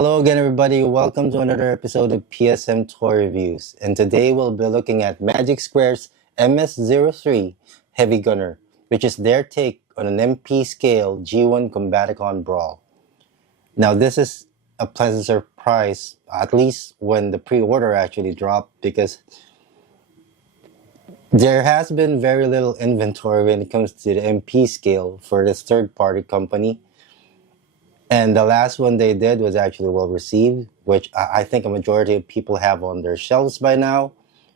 Hello again, everybody. Welcome to another episode of PSM Toy Reviews. And today we'll be looking at Magic Square's MS-03 Heavy Gunner, which is their take on an MP scale G1 Combaticon Brawl. Now, this is a pleasant surprise, at least when the pre-order actually dropped, because there has been very little inventory when it comes to the MP scale for this third-party company. And the last one they did was actually well received, which I think a majority of people have on their shelves by now,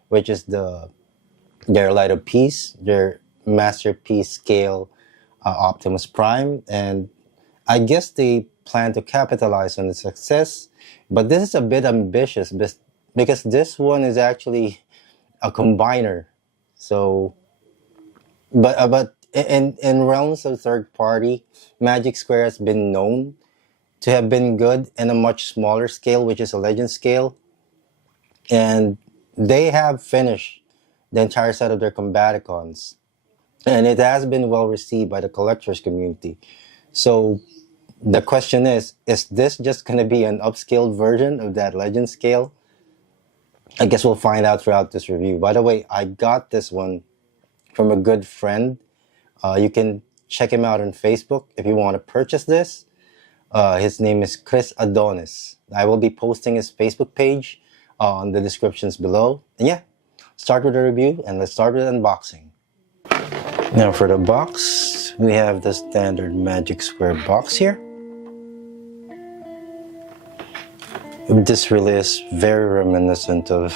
which is their Light of Peace, their Masterpiece Scale Optimus Prime. And I guess they plan to capitalize on the success, but this is a bit ambitious because this one is actually a combiner. So, but in realms of third party, Magic Square has been known to have been good in a much smaller scale, which is a legend scale. And they have finished the entire set of their Combaticons. And it has been well received by the collectors community. So the question is this just going to be an upscaled version of that legend scale? I guess we'll find out throughout this review. By the way, I got this one from a good friend. You can check him out on Facebook if you want to purchase this. His name is Chris Adonis. I will be posting his Facebook page on the descriptions below. And yeah, start with the review and let's start with unboxing. Now for the box, we have the standard Magic Square box here. This really is very reminiscent of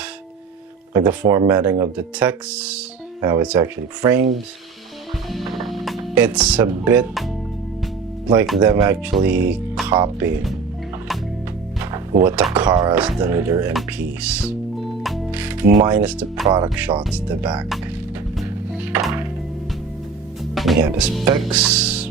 like the formatting of the text, how it's actually framed. It's a bit like them actually copying what Takara has done with their MPs, minus the product shots at the back. We have the specs.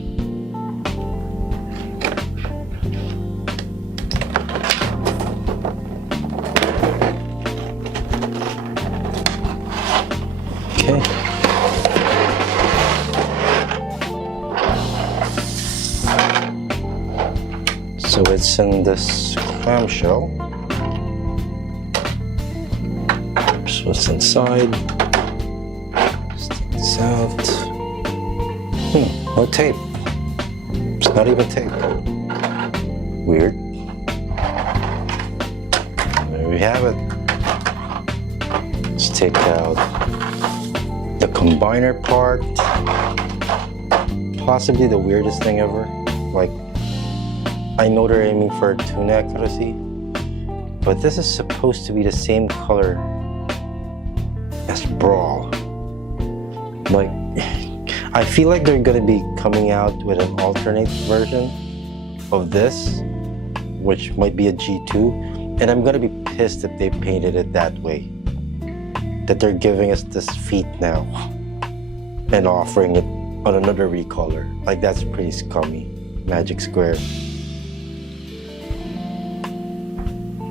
Okay. So it's in this clamshell. Here's what's inside. Sticks out. No tape. It's not even tape. Weird. There we have it. Let's take out the combiner part. Possibly the weirdest thing ever. Like, I know they're aiming for tune accuracy, but this is supposed to be the same color as Brawl. Like, I feel like they're gonna be coming out with an alternate version of this, which might be a G2, and I'm gonna be pissed if they painted it that way. That they're giving us this feat now and offering it on another recolor. Like, that's pretty scummy, Magic Square.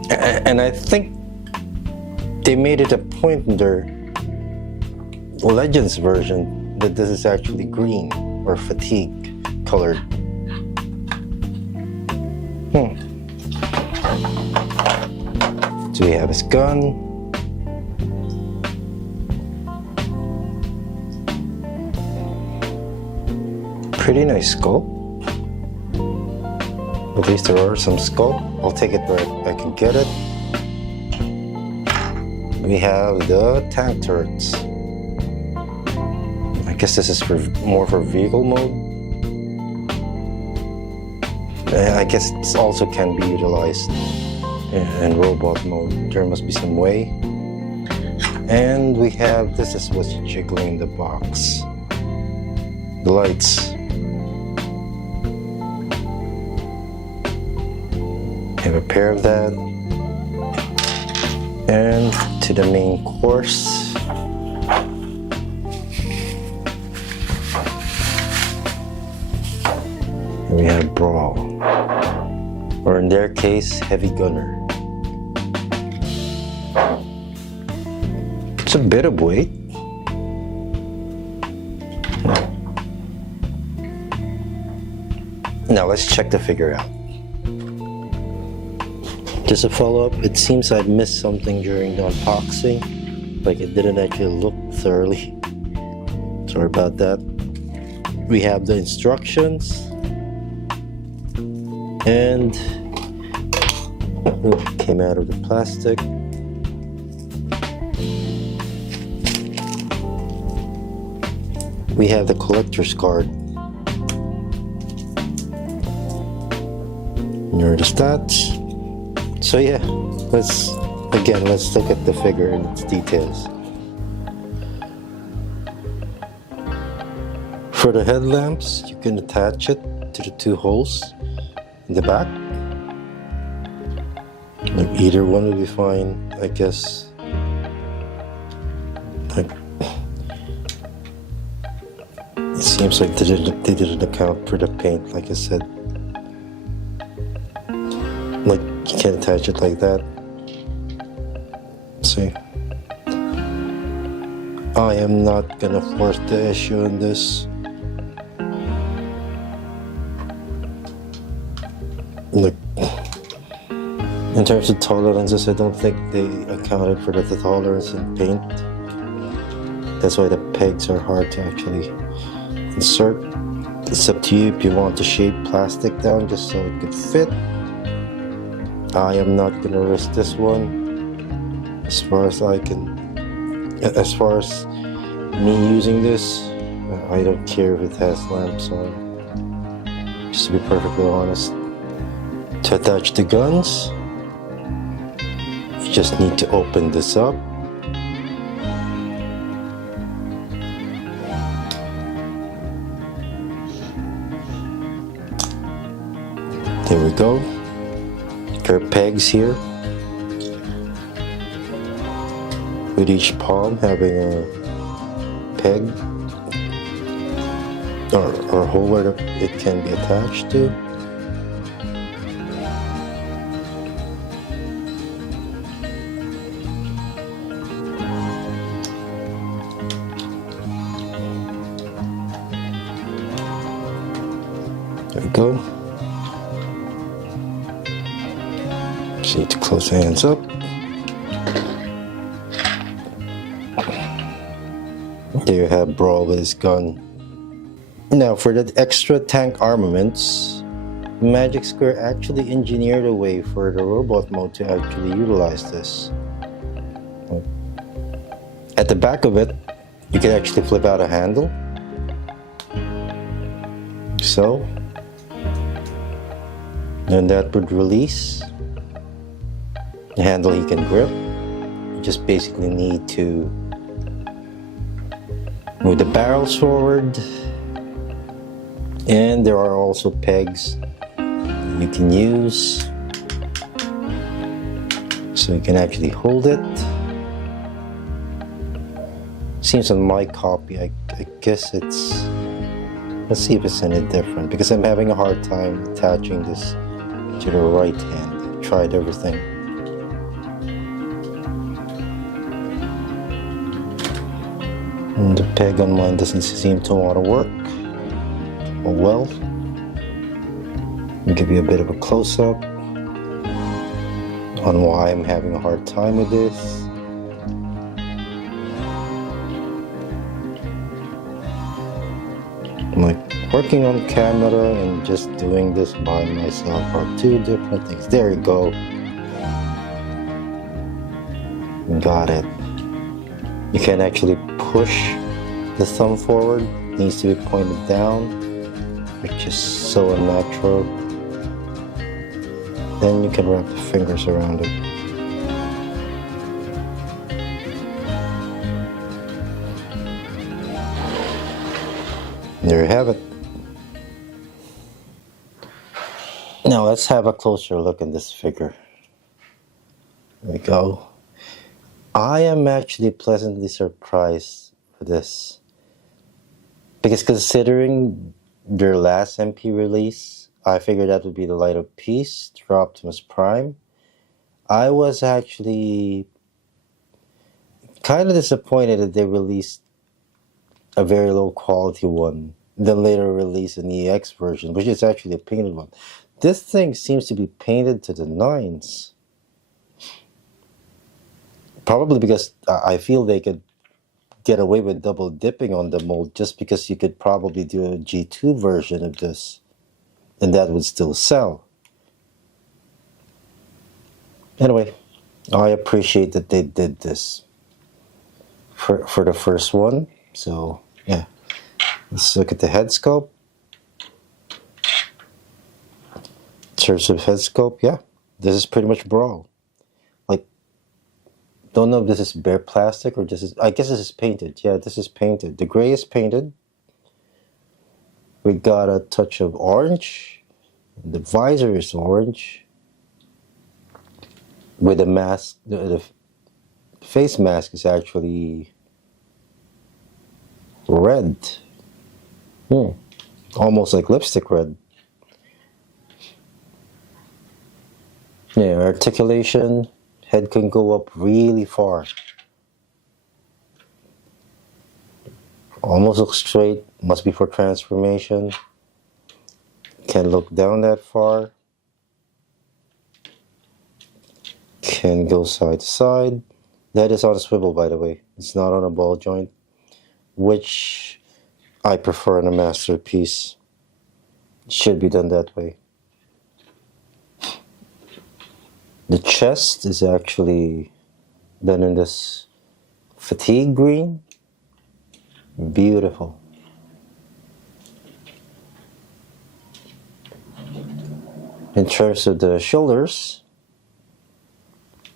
And I think they made it a point in their Legends version that this is actually green or fatigue colored. So we have his gun. Pretty nice sculpt. At least there are some sculpt. I'll take it where I can get it. We have the tank turrets. I guess this is more for vehicle mode. I guess this also can be utilized in robot mode. There must be some way. And we have, this is what's jiggling in the box. The lights. Have a pair of that, and to the main course. And we have Brawl, or in their case, Heavy Gunner. It's a bit of weight. Now let's check the figure out. Just a follow-up, it seems I missed something during the unboxing, like it didn't actually look thoroughly. Sorry about that. We have the instructions, and it came out of the plastic. We have the collector's card. Here are the stats. So yeah, let's look at the figure and its details. For the headlamps, you can attach it to the two holes in the back. Like either one will be fine, I guess. Like, it seems like they didn't account for the paint, like I said. Like, you can't attach it like that. See? I am not gonna force the issue on this. Look, in terms of tolerances, I don't think they accounted for the tolerance in paint. That's why the pegs are hard to actually insert. It's up to you if you want to shape plastic down just so it could fit. I am not gonna risk this one. As far as me using this, I don't care if it has lamps on. Just to be perfectly honest. To attach the guns, you just need to open this up. There we go. There are pegs here, with each palm having a peg or a hole where it can be attached to. There we go. Just need to close the hands up. There you have Brawl with his gun. Now for the extra tank armaments, Magic Square actually engineered a way for the robot mode to actually utilize this. At the back of it, you can actually flip out a handle. So, and that would release. The handle you can grip. You just basically need to move the barrels forward, and there are also pegs you can use so you can actually hold it. Seems on my copy, I guess it's, let's see if it's any different, because I'm having a hard time attaching this to the right hand. I tried everything. And the peg on mine doesn't seem to want to work. Oh well. I'll give you a bit of a close-up on why I'm having a hard time with this. Like, working on camera and just doing this by myself are two different things. There you go. Got it. You can actually push the thumb forward. It needs to be pointed down, which is so unnatural. Then you can wrap the fingers around it. There you have it. Now let's have a closer look at this figure. There we go. I am actually pleasantly surprised with this, because considering their last MP release, I figured that would be the Light of Peace through Optimus Prime. I was actually kind of disappointed that they released a very low quality one, then later released an EX version, which is actually a painted one. This thing seems to be painted to the nines. Probably because I feel they could get away with double dipping on the mold, just because you could probably do a G2 version of this and that would still sell. Anyway, I appreciate that they did this for the first one. So yeah, let's look at the head sculpt. In terms of head sculpt, yeah, this is pretty much Brawl. Like, don't know if this is bare plastic or this is, I guess this is painted. Yeah, this is painted. The gray is painted. We got a touch of orange. The visor is orange. With the mask, the face mask is actually red. Almost like lipstick red. Yeah, articulation. Head can go up really far. Almost looks straight. Must be for transformation. Can look down that far. Can go side to side. That is on a swivel, by the way. It's not on a ball joint, which I prefer in a masterpiece. It should be done that way. The chest is actually done in this fatigue green. Beautiful. In terms of the shoulders,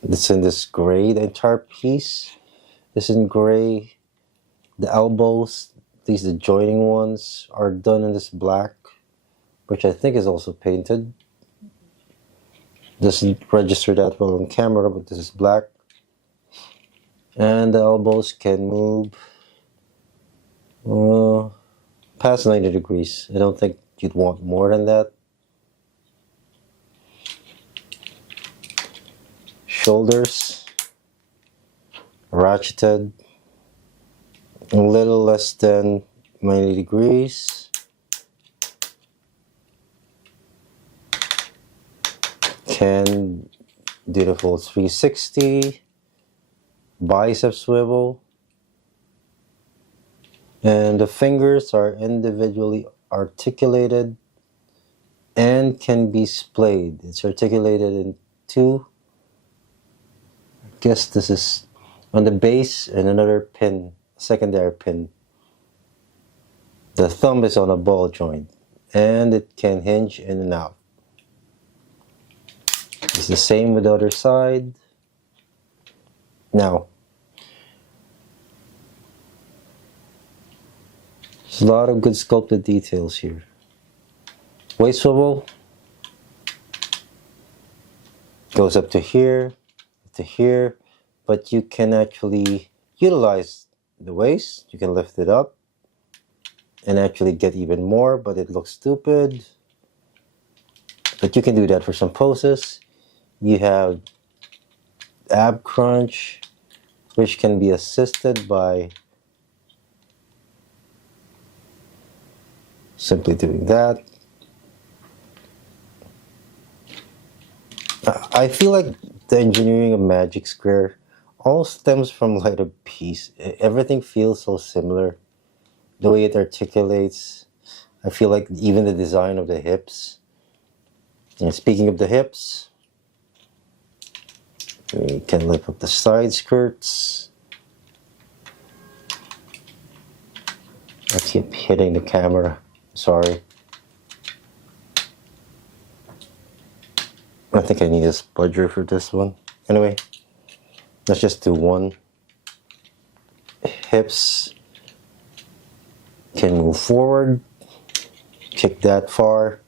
it's in this gray. The entire piece is in gray. The elbows, these the joining ones, are done in this black, which I think is also painted. Doesn't register that well on camera, but this is black. And the elbows can move past 90 degrees. I don't think you'd want more than that. Shoulders, ratcheted, a little less than 90 degrees. Can do the full 360, bicep swivel, and the fingers are individually articulated and can be splayed. It's articulated in two. I guess this is on the base and another pin, secondary pin. The thumb is on a ball joint and it can hinge in and out. It's the same with the other side. Now, there's a lot of good sculpted details here. Waist swivel goes up to here, but you can actually utilize the waist. You can lift it up and actually get even more, but it looks stupid. But you can do that for some poses. You have ab crunch, which can be assisted by simply doing that. I feel like the engineering of Magic Square all stems from Light of Peace. Everything feels so similar. The way it articulates. I feel like even the design of the hips. And speaking of the hips, we can lift up the side skirts. I keep hitting the camera. Sorry. I think I need a spudger for this one. Anyway, let's just do one. Hips can move forward, kick that far.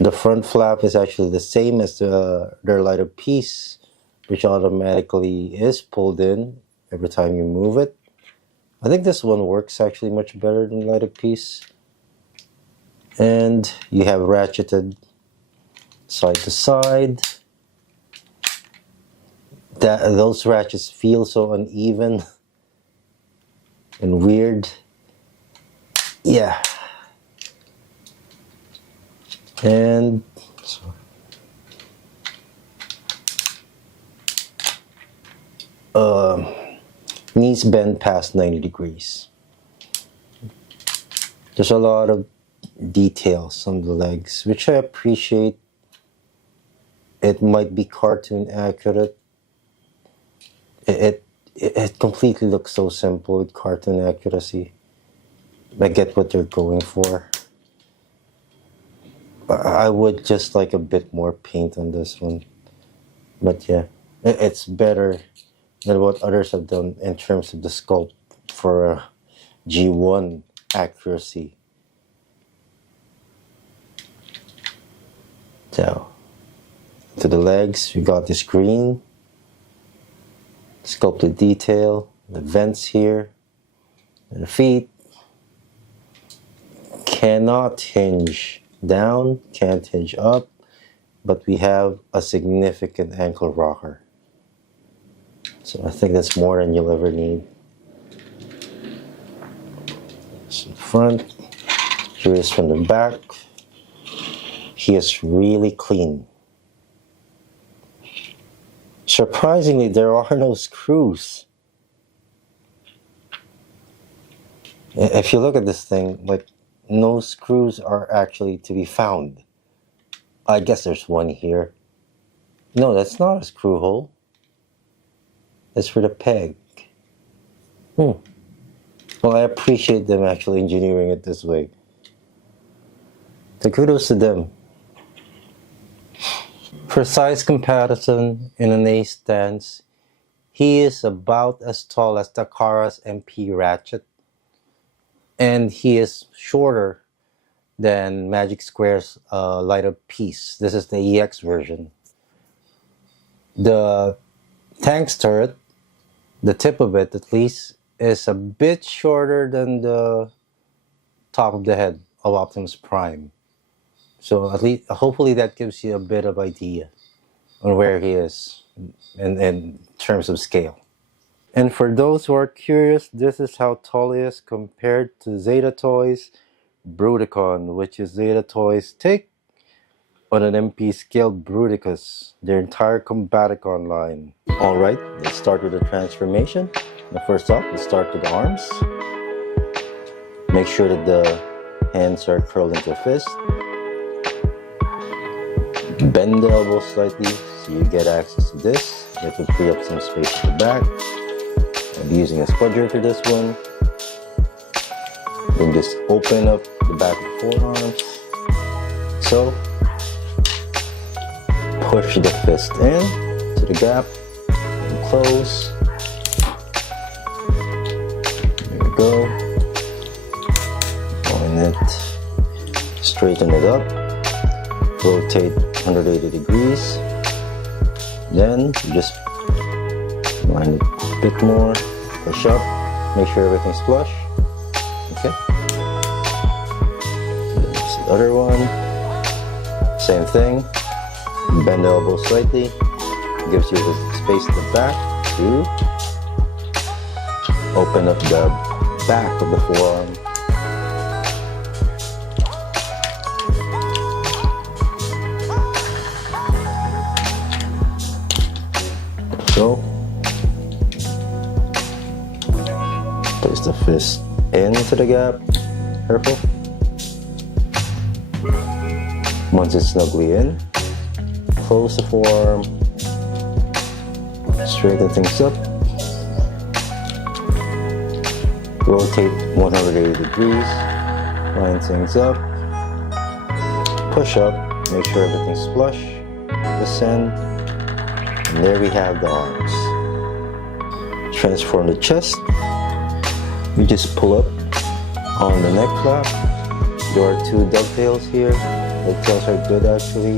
The front flap is actually the same as their Light of Peace, which automatically is pulled in every time you move it. I think this one works actually much better than Light of Peace. And you have ratcheted side to side. Those ratchets feel so uneven and weird. Yeah. And knees bend past 90 degrees. There's a lot of details on the legs, which I appreciate. It might be cartoon accurate. It completely looks so simple with cartoon accuracy. I get what they're going for. I would just like a bit more paint on this one. But yeah, it's better than what others have done in terms of the sculpt for G1 accuracy. So, to the legs, we got this green sculpted detail, the vents here, and the feet cannot hinge down, can't hinge up, but we have a significant ankle rocker. So I think that's more than you'll ever need. So the front, here is from the back. He is really clean. Surprisingly, there are no screws. If you look at this thing, like, no screws are actually to be found. I guess there's one here. No, that's not a screw hole. That's for the peg. Well, I appreciate them actually engineering it this way. So kudos to them. For size comparison, in an A stance, he is about as tall as Takara's MP Ratchet, and he is shorter than Magic Square's Light Up Piece. This is the EX version. The tank's turret, the tip of it at least, is a bit shorter than the top of the head of Optimus Prime. So at least, hopefully that gives you a bit of idea on where he is in terms of scale. And for those who are curious, this is how tall he is compared to Zeta Toys Bruticon, which is Zeta Toys' take on an MP scaled Bruticus, their entire Combaticon line. Alright, let's start with the transformation. Now first off, let's start with the arms. Make sure that the hands are curled into a fist. Bend the elbow slightly so you get access to this. You have to free up some space at the back. I'll be using a spudger for this one. Then just open up the back of the forearms. So, push the fist in to the gap and close. There we go. Going it, straighten it up, rotate 180 degrees. Then you just line it a bit more, push up, make sure everything's flush. Okay. That's the other one. Same thing. Bend the elbow slightly. Gives you the space at the back to open up the back of the forearm. So, place the fist into the gap. Careful. Once it's snugly in, close the forearm, straighten things up, rotate 180 degrees, line things up, push up, make sure everything's flush, descend, and there we have the arms. Transform the chest. You just pull up on the neck flap. There are two dovetails here. Dovetails are good actually.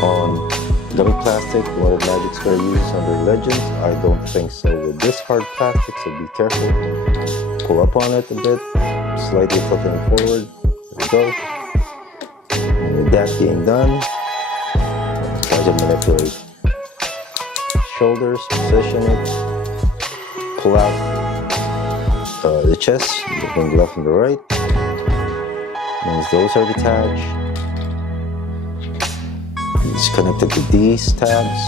On gummy plastic, what did Magic Square use on their Legends? I don't think so with this hard plastic, so be careful. Pull up on it a bit, slightly tilting it forward. There we go. And with that being done, try to manipulate shoulders, position it, pull out the chest, looking left and the right. Once those are detached, it's connected to these tabs.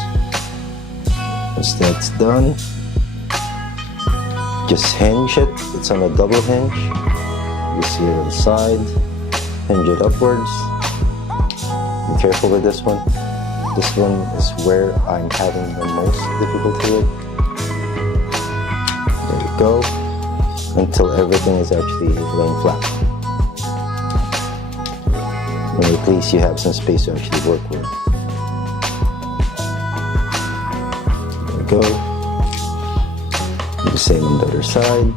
Once that's done, just hinge it. It's on a double hinge. You see it on the side. Hinge it upwards. Be careful with this one. This one is where I'm having the most difficulty with. There we go. Until everything is actually laying flat. And at least you have some space to actually work with. There we go. Do the same on the other side.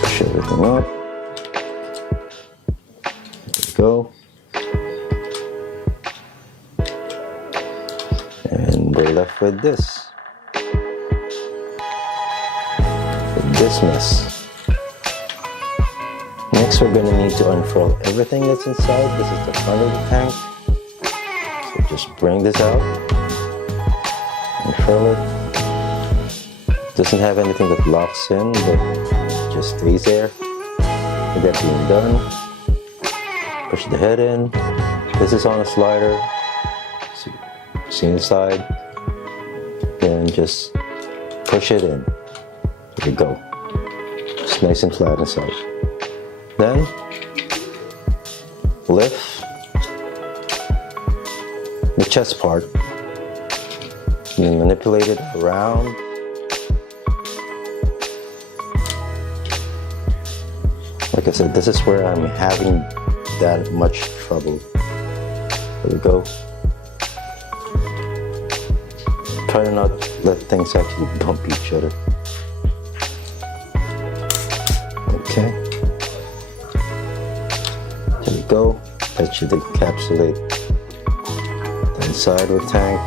Push everything up. There we go. And we're left with this. This mess. Next, we're going to need to unfurl everything that's inside. This is the front of the tank. So just bring this out. Unfurl it. Doesn't have anything that locks in, but it just stays there. With that being done, push the head in. This is on a slider. See inside. Then just push it in. There you go. It's nice and flat inside. Then lift the chest part and manipulate it around. Like I said, this is where I'm having that much trouble. There we go. Try to not let things actually bump each other. Okay. There we go. That should encapsulate the inside of the tank.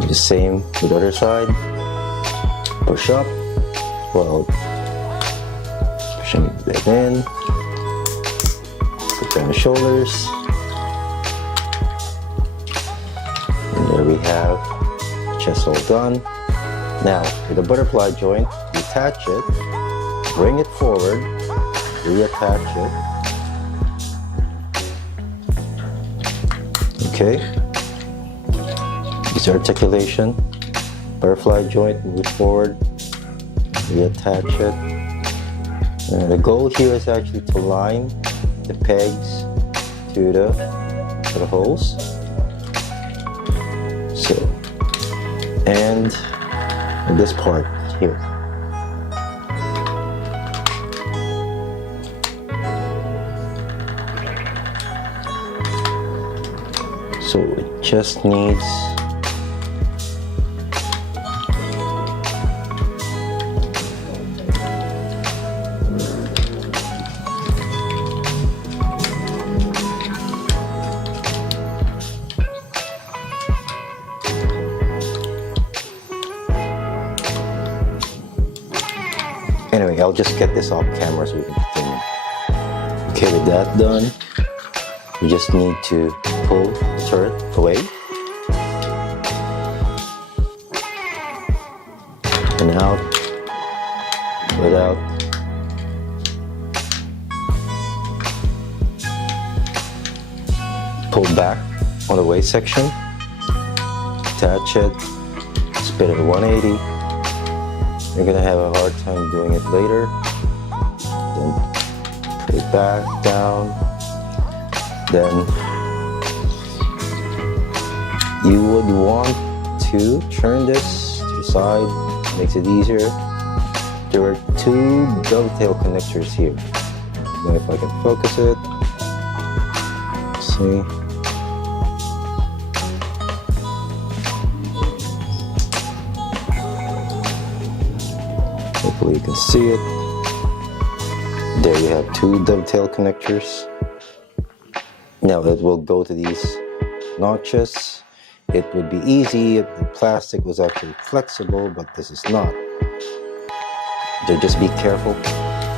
Do the same with the other side. Push up. Well, pushing that in. Put down the shoulders. And there we have the chest all done. Now, with the butterfly joint, detach it. Bring it forward, reattach it. Okay. Use articulation. Butterfly joint, move forward, reattach it. And the goal here is actually to line the pegs to the holes. So, and this part here. So it just needs anyway, I'll just get this off camera so we can continue. Okay, with that done, you just need to pull the turret away and out without pull back on the waist section, attach it, spin it at 180. You're gonna have a hard time doing it later. Then put it back down. Then you would want to turn this to the side, makes it easier. There are two dovetail connectors here. Now if I can focus it, see. Hopefully you can see it. There you have two dovetail connectors. Now it will go to these notches. It would be easy if the plastic was actually flexible, but this is not. So just be careful.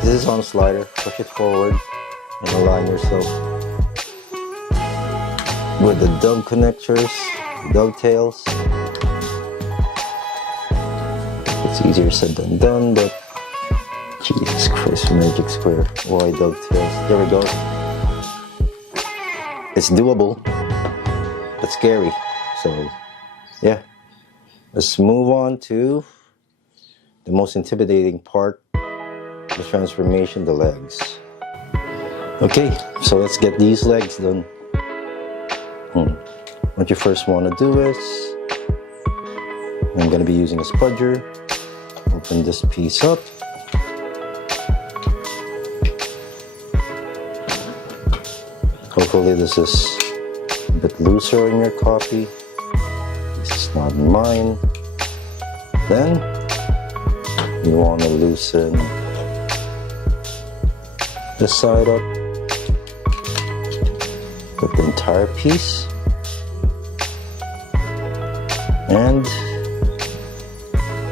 This is on a slider. Push it forward and align yourself with the dove connectors, dovetails. It's easier said than done, but Jesus Christ, magic square. Why dovetails? There we go. It's doable, but scary. So yeah, let's move on to the most intimidating part, the transformation, the legs. Okay, so let's get these legs done. What you first want to do is, I'm going to be using a spudger. Open this piece up. Hopefully this is a bit looser in your copy. This is not mine. Then you want to loosen this side up with the entire piece. And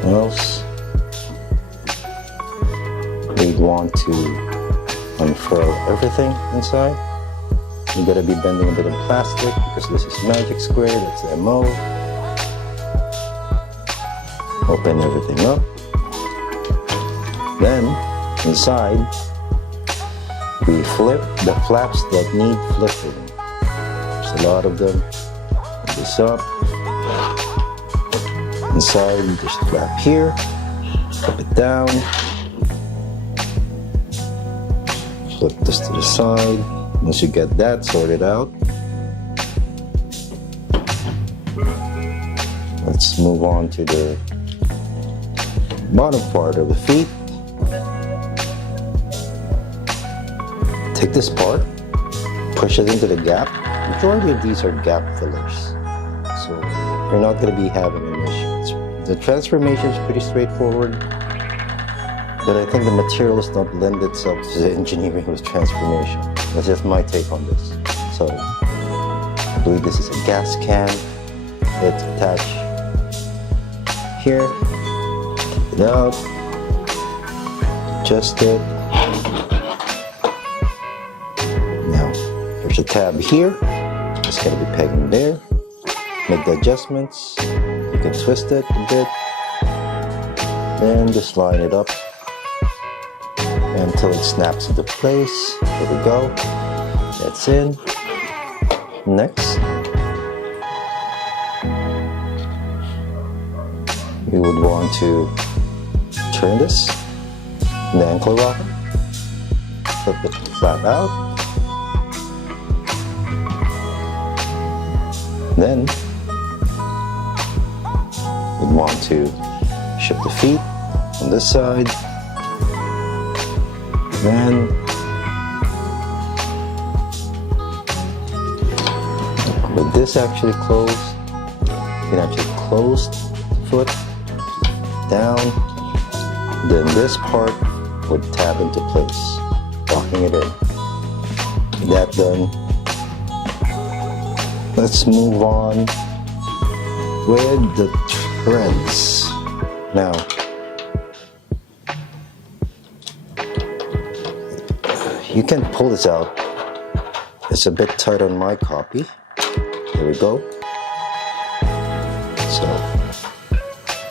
what else? We want to unfurl everything inside. You're going to be bending a bit of plastic because this is magic square, that's the MO. Open everything up. Then, inside, we flip the flaps that need flipping. There's a lot of them. Put this up. Inside, there's a flap here. Flip it down. Flip this to the side. Once you get that sorted out, let's move on to the bottom part of the feet. Take this part, push it into the gap. Majority of these are gap fillers, so you're not going to be having an issue. The transformation is pretty straightforward, but I think the material does not lend itself to the engineering of transformation. That's just my take on this. So, I believe this is a gas can. It's attached here. Take it out. Adjust it. Now, there's a tab here. It's going to be pegging there. Make the adjustments. You can twist it a bit. Then just line it up until it snaps into place. There we go. That's in. Next, you would want to turn this in the ankle rocker. Flip the flap out. Then you'd want to shift the feet on this side. Then with this actually closed, you can actually close the foot down. Then this part would tab into place, locking it in. That done. Let's move on with the threads. Now, you can pull this out. It's a bit tight on my copy. There we go. So,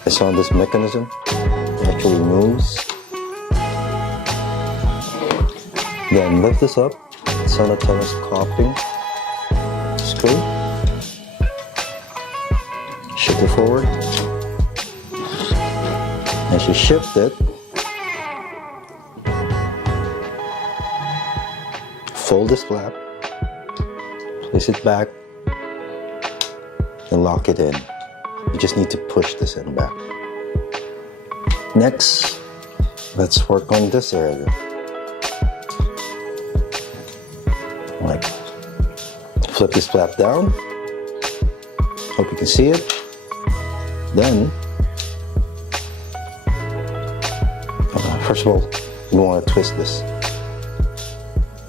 it's on this mechanism. It actually moves. Then lift this up. It's on a telescoping screw. Shift it forward. As you shift it, fold this flap, place it back, and lock it in. You just need to push this in back. Next, let's work on this area. Like, flip this flap down. Hope you can see it. Then, first of all, you want to twist this.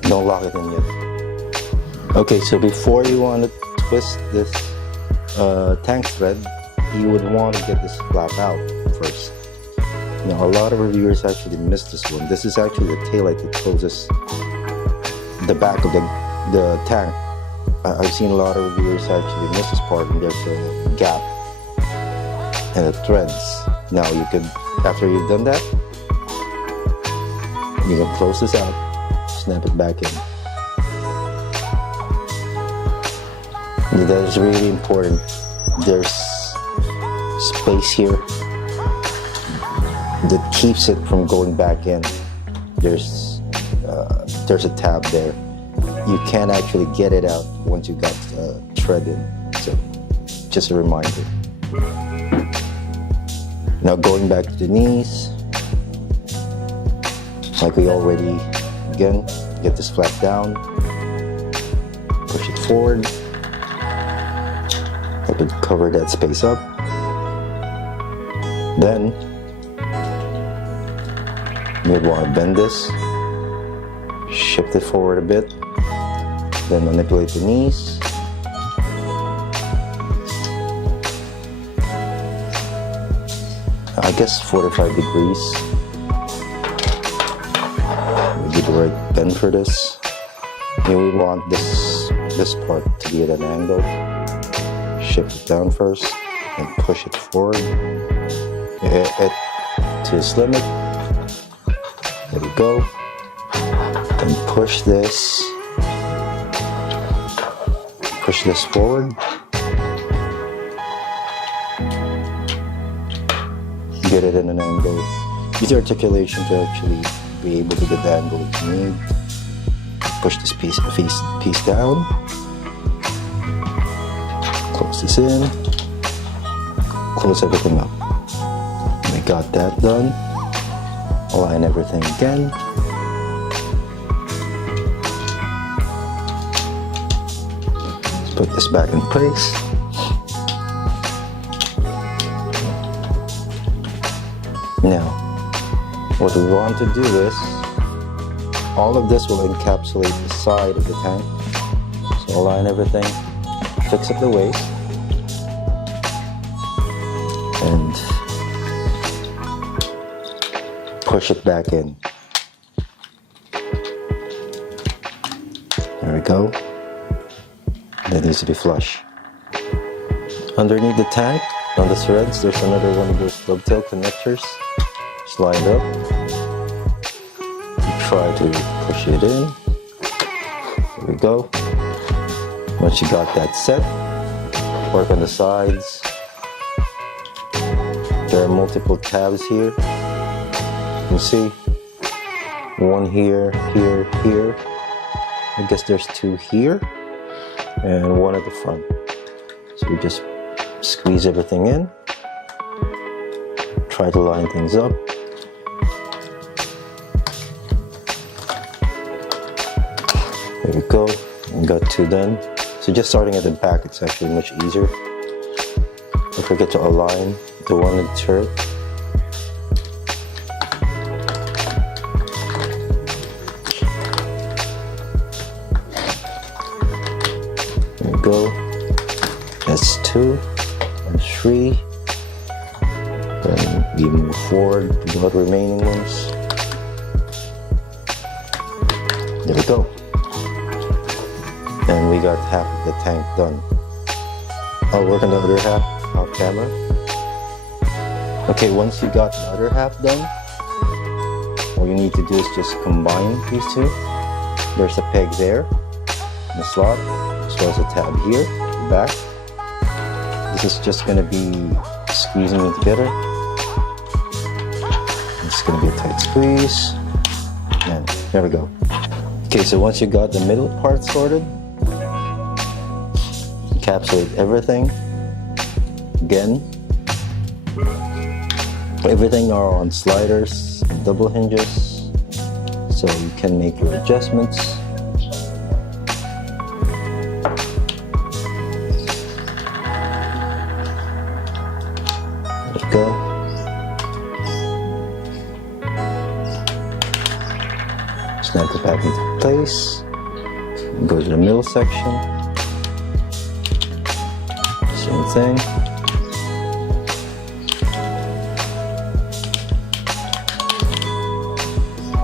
Don't lock it in yet. Okay, so before you want to twist this tank thread, you would want to get this flap out first. Now, a lot of reviewers actually missed this one. This is actually the taillight that closes the back of the tank. I've seen a lot of reviewers actually miss this part, and there's a gap and the threads. Now you could, after you've done that, you can close this out, snap it back in. That is really important. There's space here that keeps it from going back in. There's a tab there. You can't actually get it out once you got thread in. So just a reminder. Now going back to the knees, like we already, again, get this flap down, push it forward, let it cover that space up. Then you'd want to bend this, shift it forward a bit, then manipulate the knees. I guess 45 degrees. We get the right bend for this. Here we want this part to be at an angle. Shift it down first and push it forward. It to its limit. There we go. And push this forward. Get it in an angle. Use articulation to actually be able to get the angle that you need. Push this piece down. Close this in. Close everything up. We got that done. Align everything again. Let's put this back in place. Now, what we want to do is, all of this will encapsulate the side of the tank. So align everything, fix up the waist, and push it back in. There we go. That needs to be flush. Underneath the tank, on the threads, there's another one of those dovetail connectors. Slide up. Try to push it in. There we go. Once you got that set, work on the sides. There are multiple tabs here. You can see one here, here, here. I guess there's two here and one at the front. So we just squeeze everything in. Try to line things up. There we go. We got two done. So just starting at the back, it's actually much easier. Don't forget to align the one in the turret. There we go. That's 2 and 3. Then we move forward to the remaining ones. There we go. And we got half of the tank done. I'll work on the other half off camera. Okay, once you got the other half done, all you need to do is just combine these two. There's a peg there, in the slot, as well as a tab here, the back. This is just going to be squeezing it together. It's going to be a tight squeeze. And there we go. Okay, so once you got the middle part sorted, encapsulate everything. Again, everything are on sliders and double hinges, so you can make your adjustments. There we go. Snap it back into place. Go to the middle section. Same thing.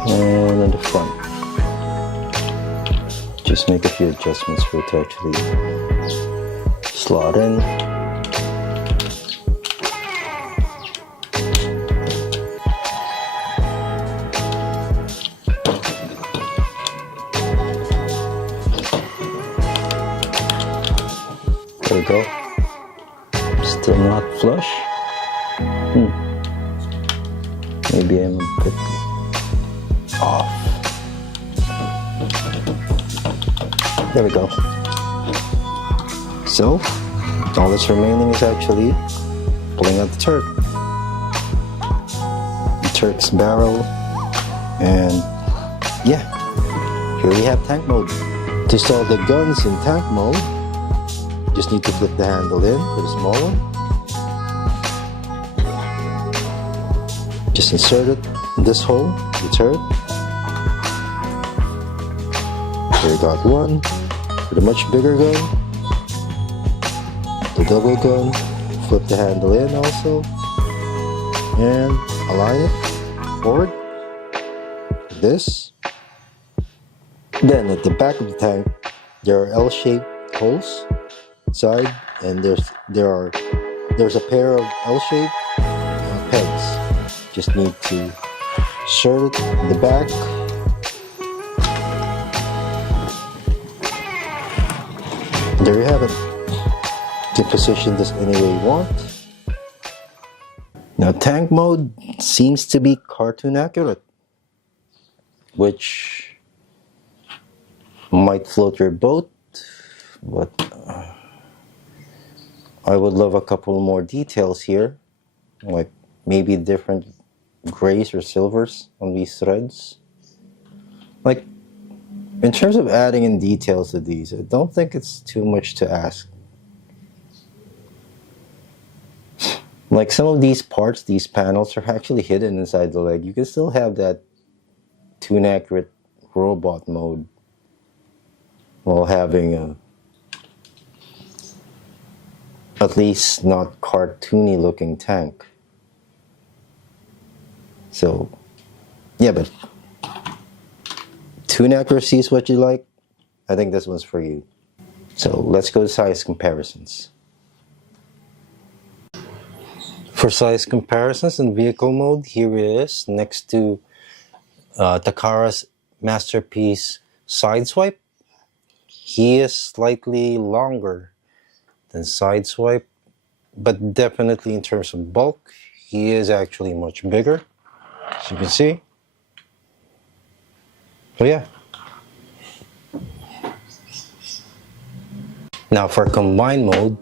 And in the front. Just make a few adjustments for it to actually slot in. There we go. Still not flush. Maybe I'm a bit off. There we go. So, all that's remaining is actually pulling out the Turk. The Turk's barrel. And yeah, here we have tank mode. To install the guns in tank mode, just need to flip the handle in for the small one. Just insert it in this hole, the turret. Here we got one. For the much bigger gun, the double gun, flip the handle in also, and align it forward. This. Then at the back of the tank, there are L-shaped holes inside, and there's a pair of L-shaped pegs. Just need to insert it in the back. There you have it. You can position this any way you want. Now tank mode seems to be cartoon accurate, which might float your boat, but I would love a couple more details here, like maybe different grays or silvers on these threads. Like, in terms of adding in details to these, I don't think it's too much to ask. Like some of these parts, these panels are actually hidden inside the leg. You can still have that toon accurate robot mode while having a at least not cartoony looking tank. So yeah, but toon accuracy is what you like. I think this one's for you. So let's go to size comparisons. For size comparisons in vehicle mode, here it is next to Takara's Masterpiece Sideswipe. He is slightly longer than Sideswipe, but definitely in terms of bulk, he is actually much bigger, as you can see. So yeah. Now for combine mode,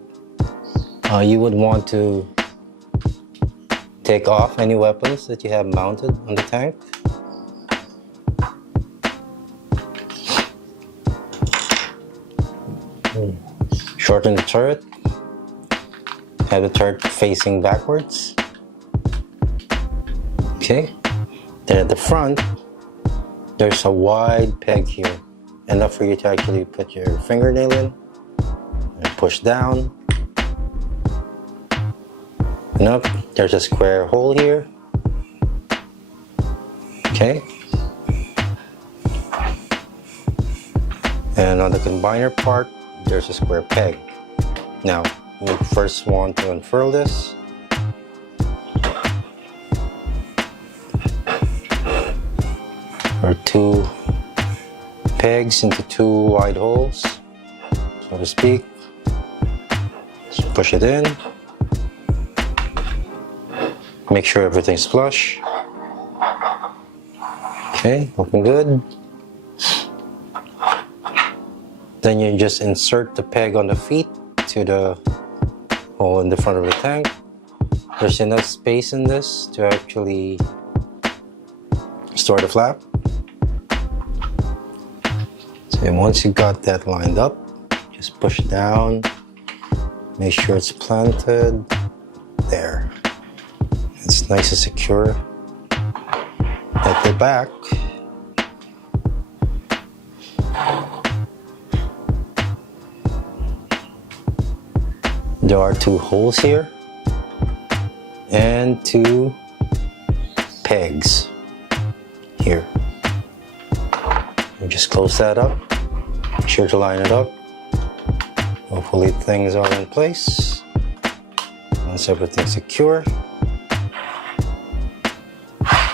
you would want to take off any weapons that you have mounted on the tank. Shorten the turret. Have the turret facing backwards. Okay. Then at the front, there's a wide peg here, enough for you to actually put your fingernail in and push down. Enough. There's a square hole here. Okay. And on the combiner part, there's a square peg. Now, we first want to unfurl this. Or two pegs into two wide holes, so to speak. Just push it in. Make sure everything's flush. Okay, looking good. Then you just insert the peg on the feet to the hole in the front of the tank. There's enough space in this to actually store the flap. So once you got that lined up, just push down, make sure it's planted. There. It's nice and secure. At the back, there are two holes here and two pegs here. You just close that up. Make sure to line it up. Hopefully things are in place. Once everything's secure,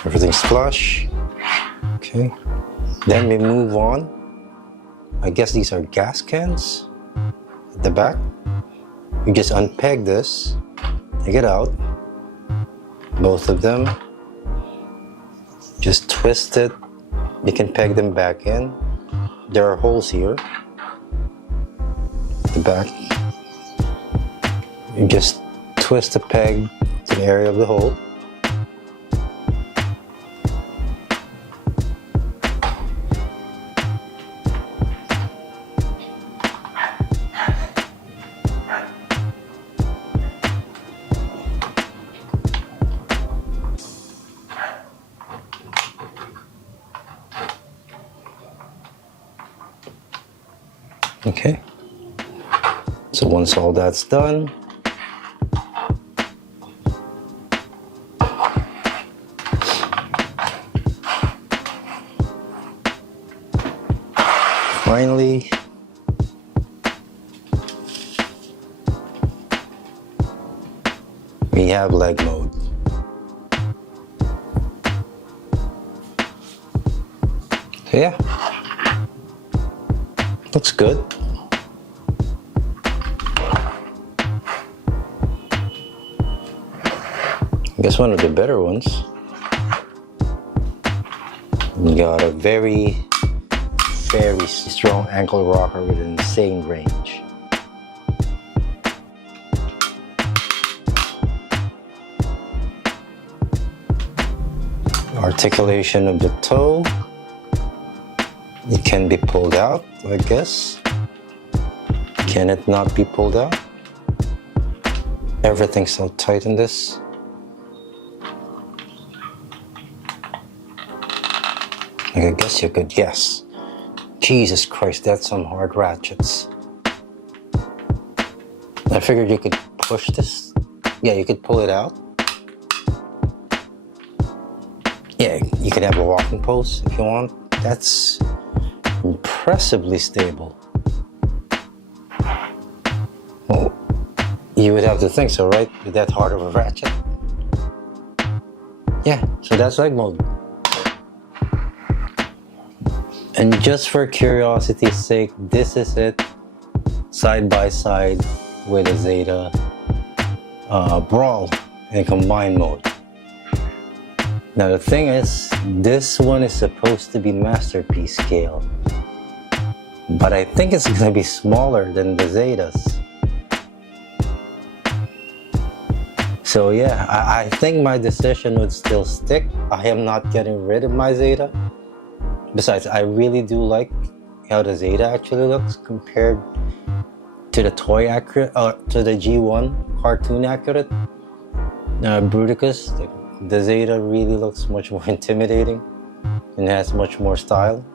everything's flush. Okay. Then we move on. I guess these are gas cans at the back. You just unpeg this, take it out, both of them, just twist it. You can peg them back in. There are holes here at the back. You just twist the peg to the area of the hole. Okay, so once all that's done, finally, we have leg mode. So yeah, looks good. I guess one of the better ones. You got a very strong ankle rocker with an insane range. Articulation of the toe. It can be pulled out, I guess. Can it not be pulled out? Everything's so tight in this. I guess you could, yes. Jesus Christ, that's some hard ratchets. I figured you could push this. Yeah, you could pull it out. Yeah, you could have a walking post if you want. That's impressively stable. Well, you would have to think so, right? With that hard of a ratchet. Yeah, so that's leg mode. And just for curiosity's sake, this is it side by side with a Zeta Brawl in combined mode. Now the thing is, this one is supposed to be Masterpiece scale, but I think it's going to be smaller than the Zetas. So yeah, I think my decision would still stick. I am not getting rid of my Zeta. Besides, I really do like how the Zeta actually looks compared to the toy accurate, to the G1 cartoon accurate Bruticus. The Zeta really looks much more intimidating and has much more style.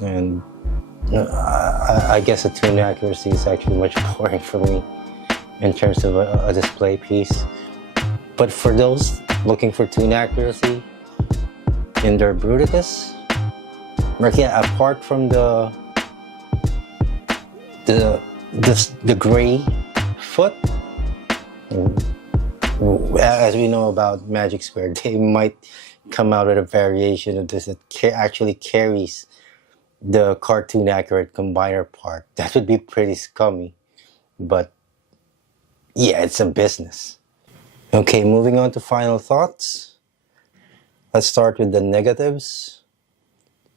And I guess the tune accuracy is actually much boring for me in terms of a display piece. But for those looking for tune accuracy in their Bruticus, yeah, apart from the gray foot, as we know about Magic Square, they might come out with a variation of this that actually carries the cartoon accurate combiner part. That would be pretty scummy, but yeah, it's a business. Okay, moving on to final thoughts. Let's start with the negatives.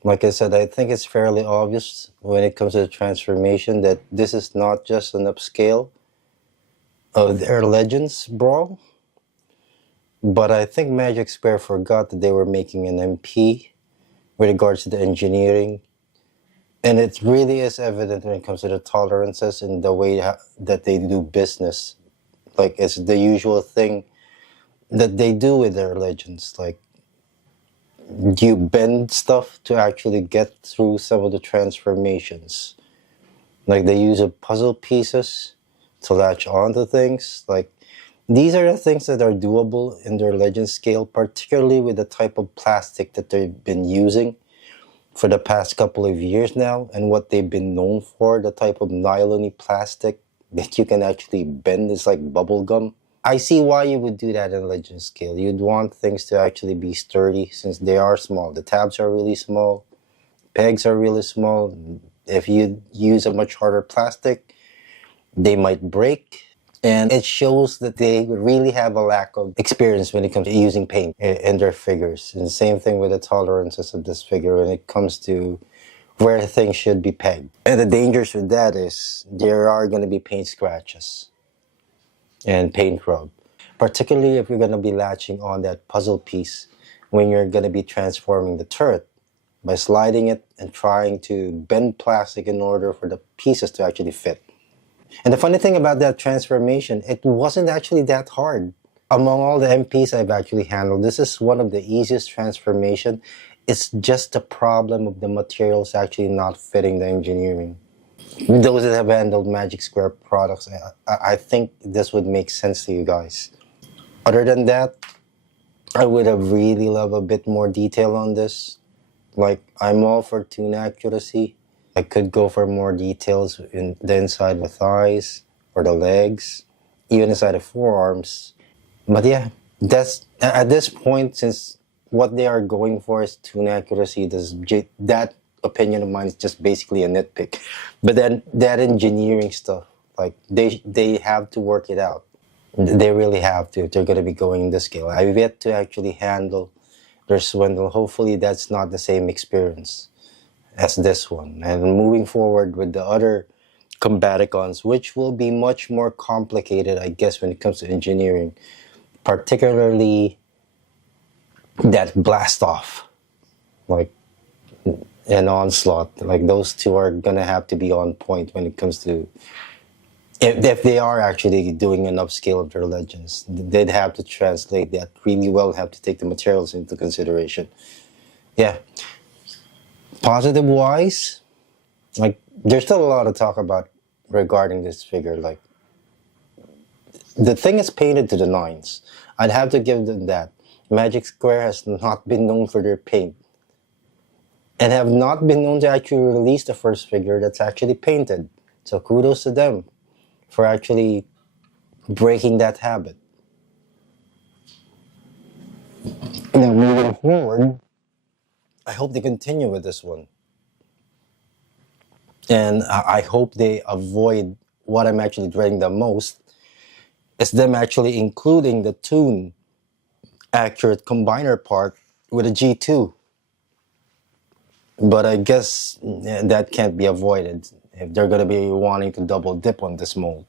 Like I said, I think it's fairly obvious when it comes to the transformation that this is not just an upscale of their Legends Brawl, but I think Magic Square forgot that they were making an MP with regards to the engineering, and it really is evident when it comes to the tolerances and the way that they do business. Like, it's the usual thing that they do with their Legends, like you bend stuff to actually get through some of the transformations. Like, they use puzzle pieces to latch onto things. Like, these are the things that are doable in their Legend scale, particularly with the type of plastic that they've been using for the past couple of years now, and what they've been known for, the type of nylon-y plastic that you can actually bend. It's like bubble gum. I see why you would do that in Legend scale. You'd want things to actually be sturdy since they are small. The tabs are really small. Pegs are really small. If you use a much harder plastic, they might break. And it shows that they really have a lack of experience when it comes to using paint in their figures. And the same thing with the tolerances of this figure when it comes to where things should be pegged. And the dangers with that is there are going to be paint scratches and paint rub. Particularly if you're going to be latching on that puzzle piece when you're going to be transforming the turret by sliding it and trying to bend plastic in order for the pieces to actually fit. And the funny thing about that transformation, it wasn't actually that hard. Among all the MPs I've actually handled, this is one of the easiest transformation. It's just the problem of the materials actually not fitting the engineering. Those that have handled Magic Square products, I think this would make sense to you guys. Other than that, I would have really loved a bit more detail on this. Like, I'm all for tune accuracy. I could go for more details in the inside of the thighs or the legs, even inside the forearms. But yeah, that's at this point, since what they are going for is tune accuracy, that opinion of mine is just basically a nitpick. But then that engineering stuff, like they have to work it out. They really have to if they're going to be going this scale. I've yet to actually handle their Swindle. Hopefully that's not the same experience as this one. And moving forward with the other Combaticons, which will be much more complicated, I guess, when it comes to engineering, particularly that blast off, like an onslaught. Like those two are gonna have to be on point when it comes to if they are actually doing an upscale of their legends. They'd have to translate that really well, have to take the materials into consideration. Yeah. Positive wise, like there's still a lot to talk about regarding this figure. Like the thing is painted to the nines. I'd have to give them that. Magic Square has not been known for their paint and have not been known to actually release the first figure that's actually painted. So kudos to them for actually breaking that habit. Now moving forward, I hope they continue with this one. And I hope they avoid what I'm actually dreading the most, is them actually including the tune accurate combiner part with a G2. But I guess that can't be avoided if they're going to be wanting to double dip on this mold.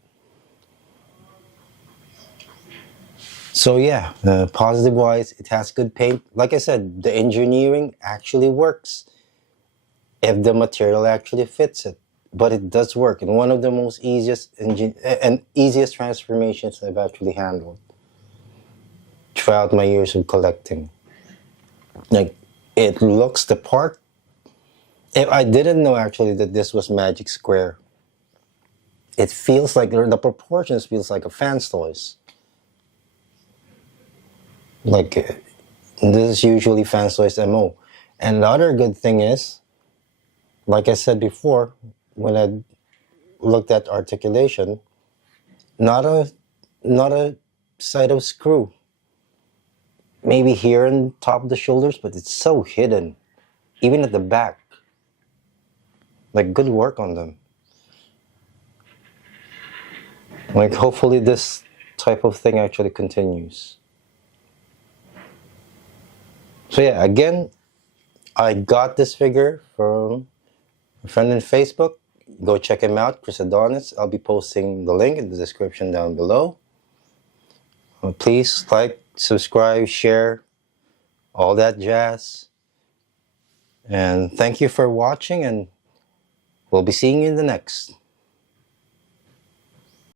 So yeah, positive wise, it has good paint. Like I said, the engineering actually works if the material actually fits it. But it does work, and one of the most easiest transformations I've actually handled throughout my years of collecting. Like, it looks the part. If I didn't know actually that this was Magic Square, it feels like the proportions feels like a Fans Toys. Like, this is usually Fans Toys MO. And the other good thing is, like I said before, when I looked at articulation, not a side of screw. Maybe here on top of the shoulders, but it's so hidden, even at the back. Like, good work on them. Like, hopefully this type of thing actually continues. So yeah, again, I got this figure from a friend on Facebook. Go check him out, Chris Adonis. I'll be posting the link in the description down below. Please like, subscribe, share, all that jazz. And thank you for watching, and we'll be seeing you in the next.